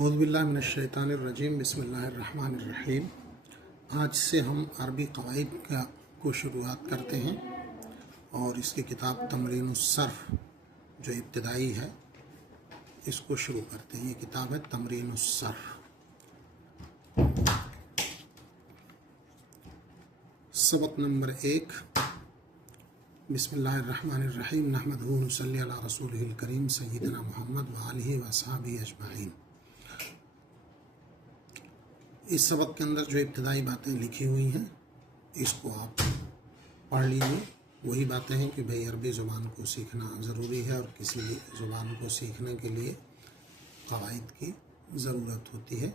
औज़ुबिल्लाहि मिनश्शैतानिर्रजीम बिस्मिल्लाहिर्रहमानिर्रहीम। आज से हम अरबी क़वाइद को शुरुआत करते हैं और इसकी किताब तमरीनुस्सर्फ़ जो इब्तिदाई है इसको शुरू करते हैं। ये किताब है तमरीनुस्सर्फ़। सबक नंबर 1। बिस्मिल्लाहिर्रहमानिर्रहीम। नहमदुहु व नसल्ली अला रसूलिहिल करीम सय्यिदिना मुहम्मद व आलिहि व अस्हाबिहि अजमईन। इस सबक के अंदर जो इब्तिदाई बातें लिखी हुई हैं इसको आप पढ़ लीजिए। वही बातें हैं कि भाई अरबी ज़ुबान को सीखना ज़रूरी है और किसी भी ज़ुबान को सीखने के लिए क़वाइद की ज़रूरत होती है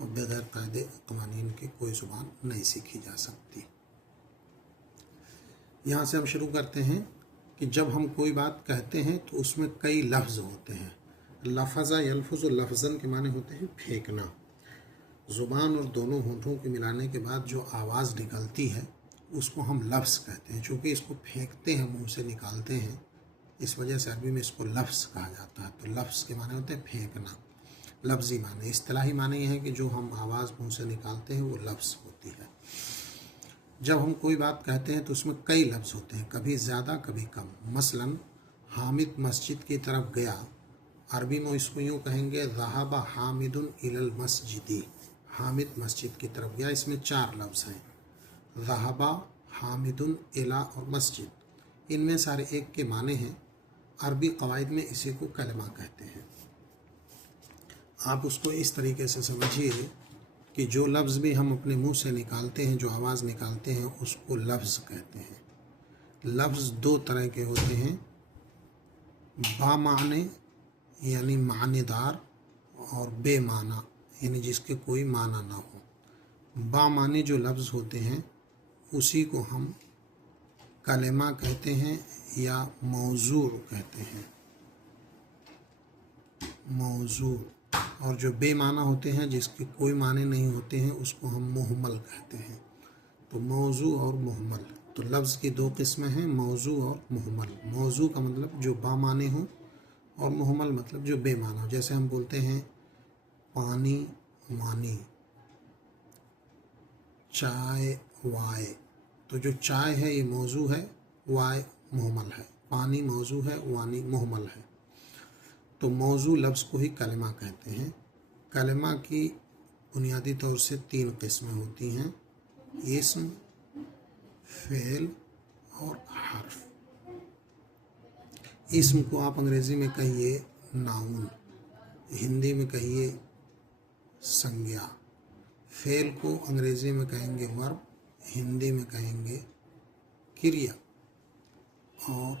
और बग़ैर कायदे क़वानीन के कोई ज़ुबान नहीं सीखी जा सकती। यहाँ से हम शुरू करते हैं कि जब हम कोई बात कहते हैं तो उसमें कई लफ्ज़ होते हैं। लफ़ज़ा यल्फ़ुज़ु लफ़्ज़न के माने होते हैं फेंकना। ज़ुबान और दोनों होंठों के मिलाने के बाद जो आवाज़ निकलती है उसको हम लफ्ज़ कहते हैं। चूँकि इसको फेंकते हैं, मुंह से निकालते हैं, इस वजह से अरबी में इसको लफ्ज़ कहा जाता है। तो लफ्ज़ के माने होते हैं फेंकना। लफ्ज़ी माने, इस्तिलाही माने यह है कि जो हम आवाज़ मुंह से निकालते हैं वो लफ्ज़ होती है। जब हम कोई बात कहते हैं तो उसमें कई लफ्ज़ होते हैं, कभी ज़्यादा कभी कम। मसलन हामिद मस्जिद की तरफ गया, अरबी में इसको यूँ कहेंगे ज़हाबा हामिदुन इलल मस्जिदी। हामिद मस्जिद की तरफ गया। इसमें 4 लफ्ज़ हैं, ज़हाबा, हामिदुन, इला और मस्जिद। इनमें सारे एक के माने हैं। अरबी क़वाइद में इसी को कलमा कहते हैं। आप उसको इस तरीके से समझिए कि जो लफ्ज़ भी हम अपने मुंह से निकालते हैं, जो आवाज़ निकालते हैं, उसको लफ्ज़ कहते हैं। लफ्ज़ 2 तरह के होते हैं, बामाने यानी मानेदार और बेमाना यानी जिसके कोई माना ना हो। बामाने जो लफ्ज़ होते हैं उसी को हम कलेमा कहते हैं या मौजू कहते हैं। मौजू। और जो बेमाना होते हैं, जिसके कोई माने नहीं होते हैं, उसको हम मुहम्मल कहते हैं। तो मौजू और मुहम्मल, तो लफ्ज़ की 2 किस्में हैं, मौजू और मुहम्मल। मौजू का मतलब जो बामाने हो और मुहम्मल मतलब जो बेमाना हो। जैसे हम बोलते हैं पानी वानी, चाय वाय। तो जो चाय है ये मौजू है, वाय मुहम्मल है। पानी मौजू है, वानी मुहम्मल है। तो मौजू लफ्ज़ को ही कलमा कहते हैं। कलमा की बुनियादी तौर से 3 किस्में होती हैं, इस्म, फ़ेल और हर्फ। इस्म को आप अंग्रेज़ी में कहिए नाउन, हिंदी में कहिए संज्ञा। फ़ेल को अंग्रेज़ी में कहेंगे वर्ब, हिंदी में कहेंगे क्रिया। और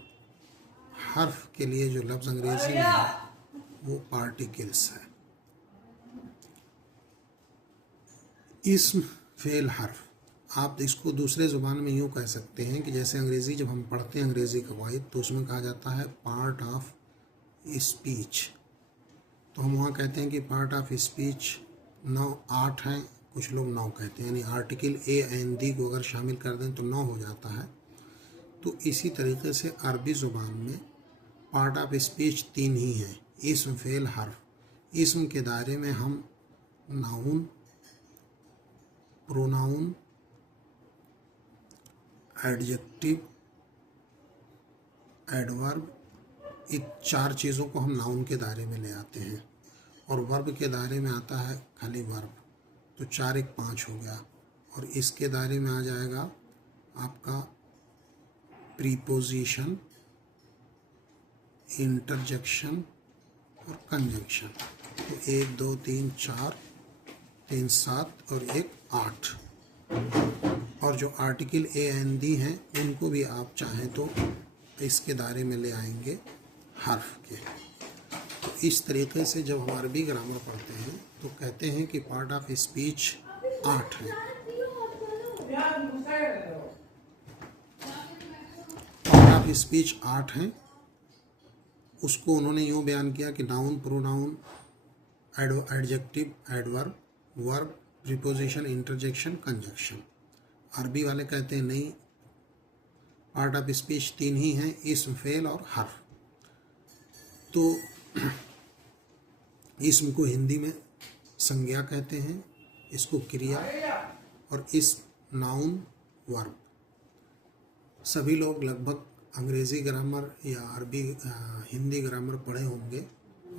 हर्फ के लिए जो लफ्ज़ अंग्रेज़ी में है वो पार्टिकल्स है। इस्म, फ़ेल, हर्फ। आप इसको दूसरे ज़ुबान में यूँ कह सकते हैं कि जैसे अंग्रेज़ी जब हम पढ़ते हैं अंग्रेज़ी क़वाइद तो उसमें कहा जाता है पार्ट ऑफ स्पीच। तो हम वहाँ कहते हैं कि पार्ट ऑफ स्पीच 9 8 हैं, कुछ लोग 9 कहते हैं, यानी आर्टिकल ए एन दी को अगर शामिल कर दें तो 9 हो जाता है। तो इसी तरीके से अरबी ज़ुबान में पार्ट ऑफ स्पीच 3 ही हैं, इस्म, फ़ेल, हर्फ। इस्म के दायरे में हम नाउन, प्रोनाउन, एडजेक्टिव, एडवर्ब, इन 4 चीज़ों को हम नाउन के दायरे में ले आते हैं। और वर्ब के दायरे में आता है खाली वर्ब। तो 4 1 5 हो गया। और इसके दायरे में आ जाएगा आपका प्रीपोजिशन, इंटरजेक्शन और कंजंक्शन। तो 1 2 3 4, 3 7 और 1 8। और जो आर्टिकल ए एन दी हैं उनको भी आप चाहें तो इसके दायरे में ले आएंगे हर्फ के। तो इस तरीके से जब हम अरबी ग्रामर पढ़ते हैं तो कहते हैं कि पार्ट ऑफ स्पीच 8 है। पार्ट ऑफ स्पीच 8 हैं। उसको उन्होंने यूँ बयान किया कि noun, pronoun, adjective, adverb, verb, preposition, interjection, conjunction. अरबी वाले कहते हैं नहीं, पार्ट ऑफ स्पीच 3 ही हैं, इस्म, फ़ेल और हर्फ। तो इस्म को हिंदी में संज्ञा कहते हैं, इसको क्रिया, और इस नाउन वर्ब। सभी लोग लगभग अंग्रेज़ी ग्रामर या अरबी हिंदी ग्रामर पढ़े होंगे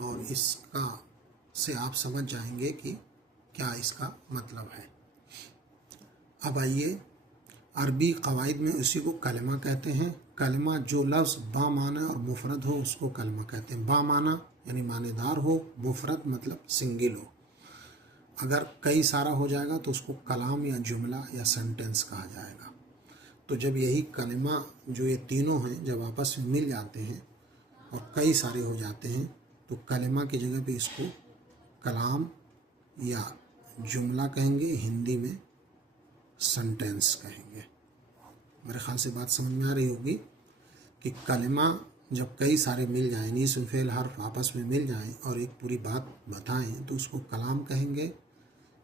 और इसका से आप समझ जाएंगे कि क्या इसका मतलब है। अब आइए, अरबी कवायद में उसी को कलमा कहते हैं। कलमा जो लफ्ज़ बामाना और मुफरद हो उसको कलमा कहते हैं। बामाना यानी मानेदार हो, मुफरद मतलब सिंगल हो। अगर कई सारा हो जाएगा तो उसको कलाम या जुमला या सेंटेंस कहा जाएगा। तो जब यही कलमा जो ये तीनों हैं जब आपस में मिल जाते हैं और कई सारे हो जाते हैं तो कलमा की जगह पे इसको कलाम या जुमला कहेंगे, हिंदी में सेंटेंस कहेंगे। मेरे ख्याल से बात समझ में आ रही होगी कि कलमा जब कई सारे मिल जाएं, इसम फेल हर्फ आपस में मिल जाएं और एक पूरी बात बताएं तो उसको कलाम कहेंगे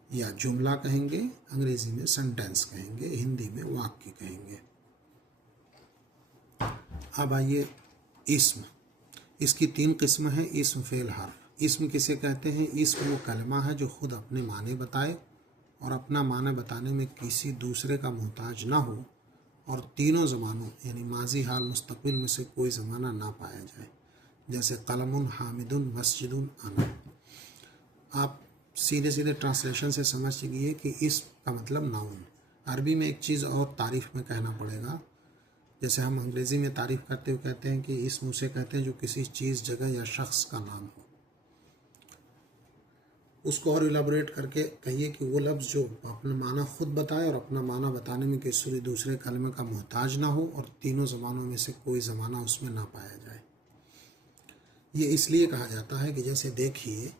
या जुमला कहेंगे, अंग्रेज़ी में सेंटेंस कहेंगे, हिंदी में वाक्य कहेंगे। अब आइए इस्म। इसकी 3 किस्म हैं, इस्म फेल हर्फ। इस्म किसे कहते हैं? इस्म वो कलमा है जो खुद अपने माने बताए और अपना माना बताने में किसी दूसरे का मोहताज ना हो और तीनों ज़मानों यानी माजी, हाल, मुस्तक़बिल में से कोई ज़माना ना पाया जाए। जैसे कलमुन, हामिदुन, मस्जिदुन, अना। आप सीधे सीधे ट्रांसलेशन से समझ सकिए कि इस्म का मतलब नाउन। अरबी में एक चीज़ और तारीफ़ में कहना पड़ेगा। जैसे हम अंग्रेज़ी में तारीफ़ करते हुए कहते हैं कि इस्म उसे कहते हैं जो किसी चीज़, जगह या शख्स का नाम हो। उसको और इलाबोरेट करके कहिए कि वो लफ्ज़ जो अपना माना खुद बताए और अपना माना बताने में किसी दूसरे कलमे का मोहताज ना हो और तीनों ज़मानों में से कोई ज़माना उसमें ना पाया जाए। ये इसलिए कहा जाता है कि जैसे देखिए,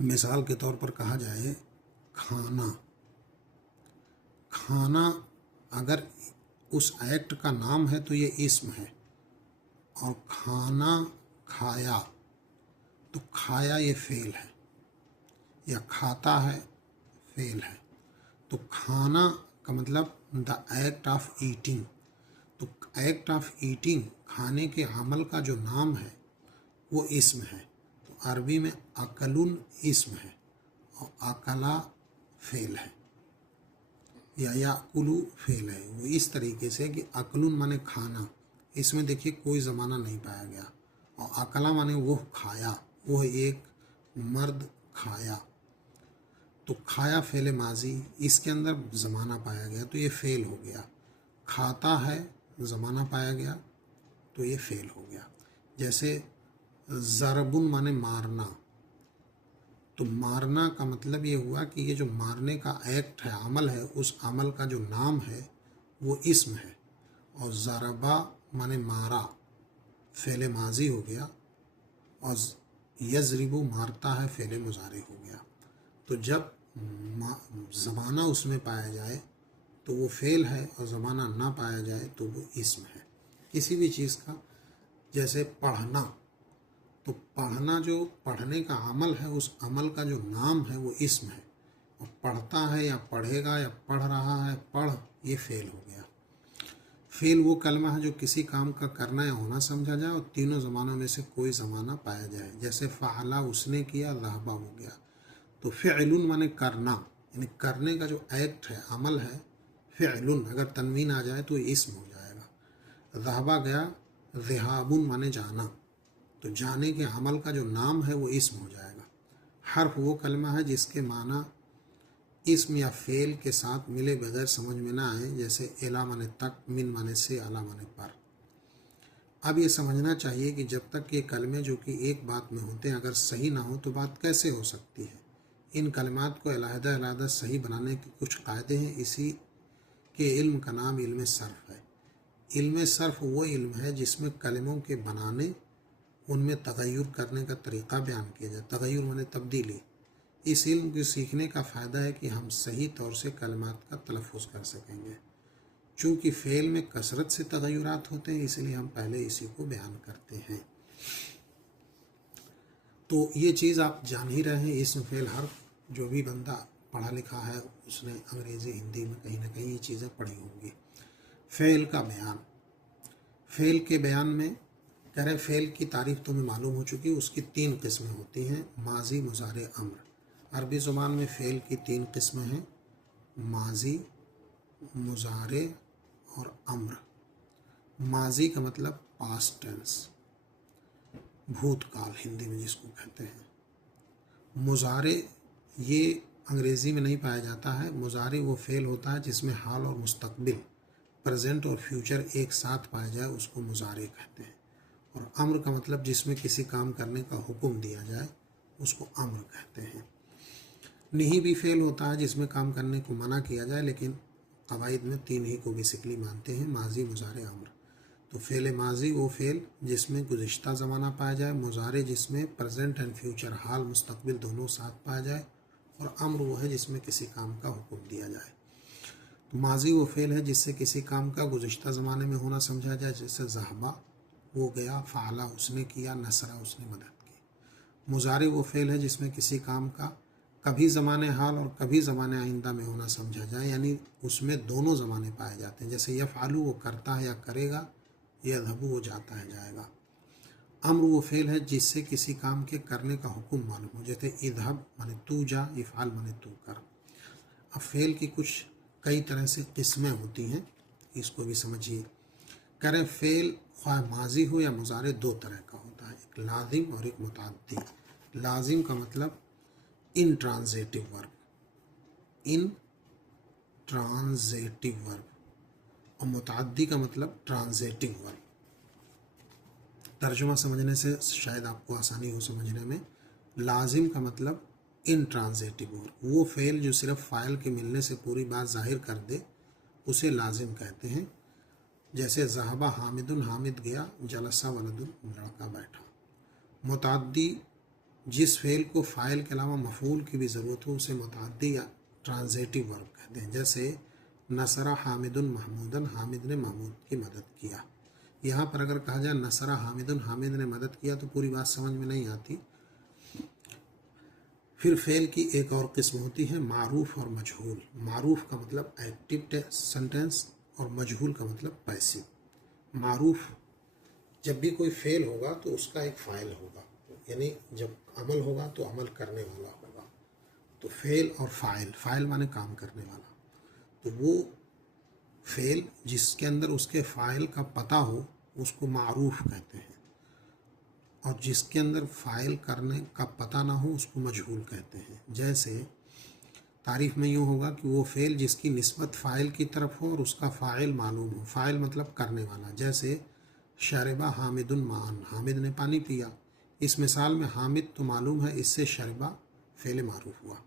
मिसाल के तौर पर कहा जाए खाना। खाना अगर उस एक्ट का नाम है तो ये इस्म है, और खाना, खाया, तो खाया ये फेल है, या खाता है फेल है। तो खाना का मतलब द एक्ट ऑफ ईटिंग। तो एक्ट ऑफ ईटिंग, खाने के अमल का जो नाम है वो इस्म है। तो अरबी में अकलुन इस्म है और अकला फेल है, या याकुलु फेल है। वो इस तरीके से कि अकलुन माने खाना, इसमें देखिए कोई ज़माना नहीं पाया गया, और अकला माने वो खाया, वो एक मर्द खाया। तो खाया फेल माजी, इसके अंदर ज़माना पाया गया तो ये फेल हो गया। खाता है, ज़माना पाया गया तो ये फेल हो गया। जैसे ज़रबुन माने मारना, तो मारना का मतलब ये हुआ कि ये जो मारने का एक्ट है, अमल है, उस अमल का जो नाम है वो इस्म है। और ज़रबा माने मारा, फेल माजी हो गया, और यज़रिबु मारता है, फेल मुजारे हो गया। तो जब ज़माना उसमें पाया जाए तो वो फेल है, और ज़माना ना पाया जाए तो वो इस्म है किसी भी चीज़ का। जैसे पढ़ना, तो पढ़ना जो पढ़ने का अमल है, उस अमल का जो नाम है वो इस्म है, और पढ़ता है या पढ़ेगा या पढ़ रहा है, पढ़, ये फेल हो गया। फेल वो कलमा है जो किसी काम का करना या होना समझा जाए और तीनों ज़मानों में से कोई ज़माना पाया जाए। जैसे फ़अला उसने किया, ज़हबा हो गया। तो फ़िअलुन माने करना, यानी करने का जो एक्ट है, अमल है, फ़िअलुन अगर तनवीन आ जाए तो इस्म हो जाएगा। ज़हबा गया, ज़िहाबुन माने जाना, तो जाने के अमल का जो नाम है वो इस्म हो जाएगा। हर्फ वो कलमा है जिसके माना इस्म या फेल के साथ मिले बगैर समझ में ना आए। जैसे एला माने तक, मिन माने से, आला माने पर। अब ये समझना चाहिए कि जब तक ये कलमे जो कि एक बात में होते हैं अगर सही ना हो तो बात कैसे हो सकती है। इन कलमात को अलहदा अलहदा सही बनाने के कुछ कायदे हैं। इसी के इल्म का नाम इल्म सर्फ है। इल्म सर्फ वो इल्म है जिसमें कलमों के बनाने, उनमें तगय्युर करने का तरीक़ा बयान किया जाए। तगय्युर माने तब्दीली। इस इल्म को सीखने का फ़ायदा है कि हम सही तौर से कलमात का तलफ़ुज़ कर सकेंगे। चूँकि फ़ेल में कसरत से तगय्युरात होते हैं, इसलिए हम पहले इसी को बयान करते हैं। तो ये चीज़ आप जान ही रहे हैं। इस्म फेल हर्फ, जो भी बंदा पढ़ा लिखा है उसने अंग्रेज़ी, हिंदी में कहीं ना कहीं ये चीज़ें पढ़ी होंगी। फ़ेल का बयान। फ़ेल के बयान में कह रहे फ़ेल की तारीफ़ तुम्हें मालूम हो चुकी, उसकी 3 किस्में होती हैं, माजी, मुज़ारे, अम्र। अरबी ज़ुबान में फ़ेल की 3 किस्में हैं, माजी, मुजारे और अम्र। माजी का मतलब पास्ट टेंस, भूतकाल हिंदी में जिसको कहते हैं। मुजारे ये अंग्रेज़ी में नहीं पाया जाता है। मुजारे वो फ़ेल होता है जिसमें हाल और मुस्तकबिल, प्रेजेंट और फ्यूचर एक साथ पाया जाए, उसको मुजारे कहते हैं। और अम्र का मतलब जिसमें किसी काम करने का हुक्म दिया जाए, उसको अम्र कहते हैं। नहीं भी फ़ेल होता है जिसमें काम करने को मना किया जाए, लेकिन कवायद में 3 ही को बेसिकली मानते हैं, माजी, मुजारे, अम्र। तो फ़ेल माजी वो फ़ेल जिसमें गुज़िश्ता ज़माना पाया जाए, मुजारे जिसमें प्रेजेंट एंड फ्यूचर, हाल मुस्तकबिल दोनों साथ पाया जाए, और अम्र वो है जिसमें किसी काम का हुक्म दिया जाए। तो माजी वो फ़ेल है जिससे किसी काम का गुज़िश्ता ज़माने में होना समझा जाए, जैसे ज़हबा वो गया, फ़ाला उसने किया, नसरा उसने मदद की। मुजारे वो फ़ेल है जिसमें किसी काम का कभी ज़माने हाल और कभी ज़माने आइंदा में होना समझा जाए, यानी उसमें दोनों ज़माने पाए जाते हैं। जैसे यफ़अलु वो करता है या करेगा, यज़हबु वो जाता है जाएगा। अम्र वो फ़ेल है जिससे किसी काम के करने का हुक्म मालूम हो, जैसे इज़हब माने तू जा, इफ़अल माने तू कर। अब फ़ेल की कुछ कई तरह से किस्में होती हैं, इसको भी समझिए। करें फ़ेल ख्वाह माजी हो या मुजारे 2 तरह का होता है, एक लाजिम और एक मुतअद्दी। लाजिम का मतलब इन ट्रांजेटिव वर्ब, इन ट्रांजेटिव वर्ब, और मुतअद्दी का मतलब ट्रांजेटिव वर्ब। तर्जुमा समझने से शायद आपको आसानी हो समझने में। लाजिम का मतलब इन ट्रांजेटिव वर्ब, वो फ़ेल जो सिर्फ फ़ाइल के मिलने से पूरी बात जाहिर कर दे, उसे लाजिम कहते हैं। जैसे ज़हबा हामिदुन, हामिद गया, जलसा वलदुन, लड़का बैठा। मुतअद्दी जिस फ़ेल को फ़ाइल के अलावा मफ़ूल की भी ज़रूरत हो, उसे मुतअद्दी या ट्रांजेटिव वर्ब कहते हैं। जैसे नसरा हामिदुन महमूदन, हामिद ने महमूद की मदद किया। यहाँ पर अगर कहा जाए नसरा हामिदुन, हामिद ने मदद किया, तो पूरी बात समझ में नहीं आती। फिर फ़ेल की एक और किस्म होती है मारूफ़ और मजहूल। मारूफ़ का मतलब एक्टिव सेंटेंस और मजहूल का मतलब पैसिव। मारूफ़ जब भी कोई फ़ेल होगा तो उसका एक फ़ाइल होगा, यानी जब अमल होगा तो अमल करने वाला होगा। तो फ़ेल और फ़ाइल, फ़ाइल माने काम करने वाला, तो वो फ़ेल जिसके अंदर उसके फ़ाइल का पता हो उसको मारूफ़ कहते हैं, और जिसके अंदर फ़ाइल करने का पता ना हो उसको मजहूल कहते हैं। जैसे तारीफ़ में यूँ होगा कि वो फ़ेल जिसकी निस्बत फ़ाइल की तरफ हो और उसका फ़ाइल मालूम हो। फ़ाइल मतलब करने वाला। जैसे शरबा हामिदुन मान, हामिद ने पानी पिया। इस मिसाल में हामिद तो मालूम है, इससे शरबा फ़ेल मारूफ हुआ।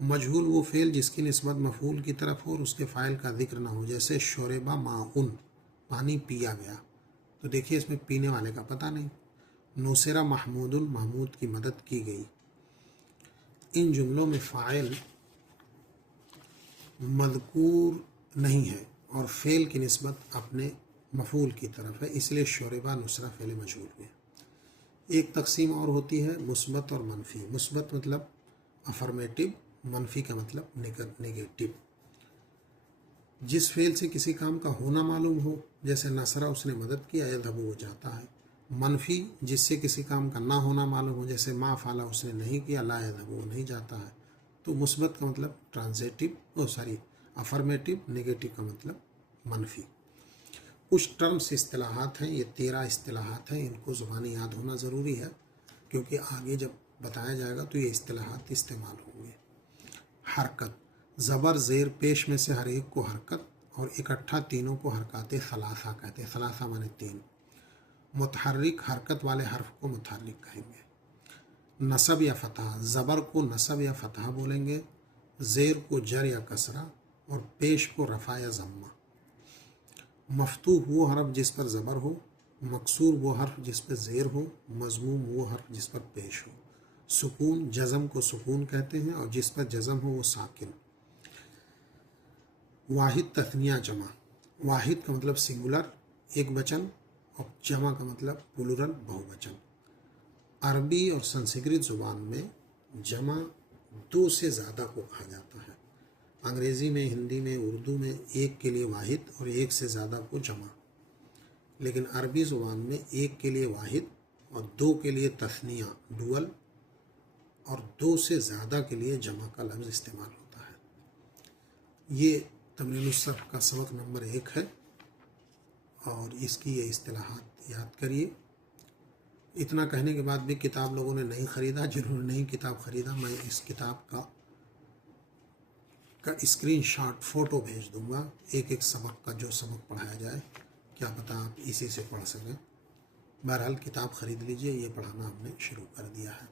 मजहूल वो फ़ेल जिसकी निस्बत मफ़ूल की तरफ हो और उसके फ़ाइल का जिक्र ना हो। जैसे शोरबा माउन, पानी पिया गया, तो देखिए इसमें पीने वाले का पता नहीं। नुसरा महमूदुन, महमूद की मदद की गई। इन जुमलों में फ़ाइल मज़कूर नहीं है और फ़ेल की निस्बत अपने मफ़ूल की तरफ है, इसलिए शोरबा नुसरा फ़ेल मजहूल हुए। एक तकसीम और होती है मुस्बत और मनफी। मुस्बत मतलब अफर्मेटिव, मनफी का मतलब नेगेटिव। जिस फ़ेल से किसी काम का होना मालूम हो, जैसे नसरा उसने मदद किया, यज़हबु वो जाता है। मनफी जिससे किसी काम का ना होना मालूम हो, जैसे मा फ़ाला उसने नहीं किया, ला यज़हबु वो नहीं जाता है। तो मुस्बत का मतलब ट्रांजेटिव, अफर्मेटिव, नेगेटिव का मतलब मनफी। कुछ टर्म्स इस्तिलाहात हैं, ये 13 इस्तिलाहात हैं, इनको ज़ुबानी याद होना ज़रूरी है क्योंकि आगे जब बताया जाएगा तो ये इस्तिलाहात इस्तेमाल होंगे। हरकत, ज़बर ज़ेर पेश में से हर एक को हरकत और इकट्ठा तीनों को हरकाते सलासा कहते हैं। सलासा माने 3। मुतहर्रिक, हरकत वाले हर्फ को मुतहर्रिक कहेंगे। नसब या फ़तह, ज़बर को नसब या फ़तह बोलेंगे, ज़ेर को जर या कसरा और पेश को रफ़ा या ज़म्मा। मफ्तूह वो हर्फ जिस पर ज़बर हो, मकसूर वो हर्फ जिस पर ज़ेर हो, मज़मूम वो हर्फ जिस पर पेश हो। सुकून, जज़म को सुकून कहते हैं और जिस पर जज़म हो वो साकिन। वाहिद तस्निया जमा, वाहिद का मतलब सिंगुलर एक वचन और जमा का मतलब प्लूरल बहुवचन। अरबी और संस्कृत ज़ुबान में जमा 2 से ज़्यादा को कहा जाता है। अंग्रेज़ी में, हिंदी में, उर्दू में एक के लिए वाहिद और एक से ज़्यादा को जमा, लेकिन अरबी ज़ुबान में एक के लिए वाहिद और 2 के लिए तस्निया डुअल और 2 से ज़्यादा के लिए जमा का लफ्ज़ इस्तेमाल होता है। ये तमरीनुस सर्फ का सबक नंबर 1 है और इसकी ये इस्तिलाहात याद करिए। इतना कहने के बाद भी किताब लोगों ने नहीं ख़रीदा। जिन्होंने नहीं किताब ख़रीदा, मैं इस किताब का स्क्रीनशॉट फ़ोटो भेज दूंगा, एक एक सबक का, जो सबक पढ़ाया जाए, क्या पता आप इसी से पढ़ सकें। बहरहाल किताब ख़रीद लीजिए, ये पढ़ाना हमने शुरू कर दिया है।